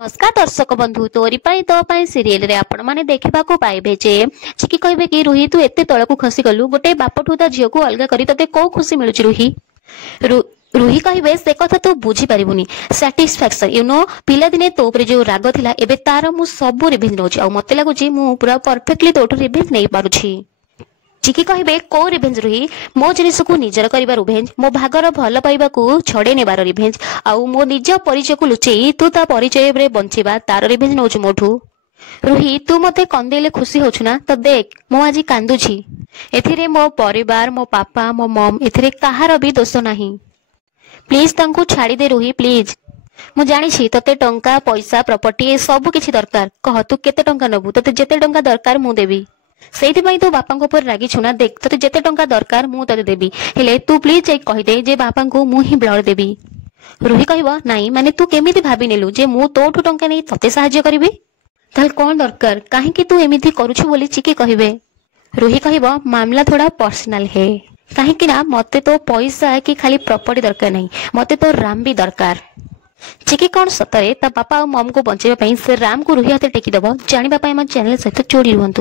नमस्कार दर्शक बंधु तोरी तो सीरियल रे आपण माने देखा पाइबे जे चिकी कहबे कि रुही तू एते तलकू खसी गलु गोटे बापठू ता झील को अलग करी तते को खुशी मिलुची रुही रुही कहबे से कथा तू बुझी पारिबुनी सैटिस्फैक्शन यू नो पिला दिने तो ऊपर जो राग थिला एबे तार मु सब रिवेंज नोची आ मते लागुची मु पूरा परफेक्टली तोठू रिवेंज नै पारुची। चिकी कहबे को रिवेंज रुही मो जिनिस को निजर करिबा रिवेंज मो भागर भल पाइबा को छड़े नेबार रिवेंज आउ मो निज परिचय को लुचेई तू ता परिचय रे बंचिबा तार रिवेंज नोछु मोठू। रुही तू मते कंदेले खुशी होछु ना तो देख मो आजी कांदुची एथिरे मो परिवार मो पापा मो मम एथिरे काहार भी दोष नाही प्लीज तांको छाड़ी दे रुही प्लीज। मु जानी छी तते टंका पैसा प्रॉपर्टी सब किछि दरकार कह तू केते टंका नबु तते जेते टंका दरकार मु देबी सेठी पई तो बापा को पर रागी छुना देख तते जेते टंका दरकार मु तते देबी हेले तू प्लीज एक कहि दे जे बापा को मु ही ब्लड देबी। रुही कहबो नाही माने तू केमिति भाबी नेलु जे मु तोठू टंका नै तते सहाय्य करबी ताल कोन दरकार काहे कि तू एमिति करूछु बोली चिकी कहबे। रुही कहबो मामला थोड़ा पर्सनल है काहे कि ना मते तो पैसा कि खाली प्रॉपर्टी दरकार नहीं मते तो राम भी दरकार। चिकी कौन सतरे ता पापा और मम को बंचेबा पई से राम को रुही हाथे टेकी दबो जानिबा पई हम चैनल सहित जोड़ी रुहंतु।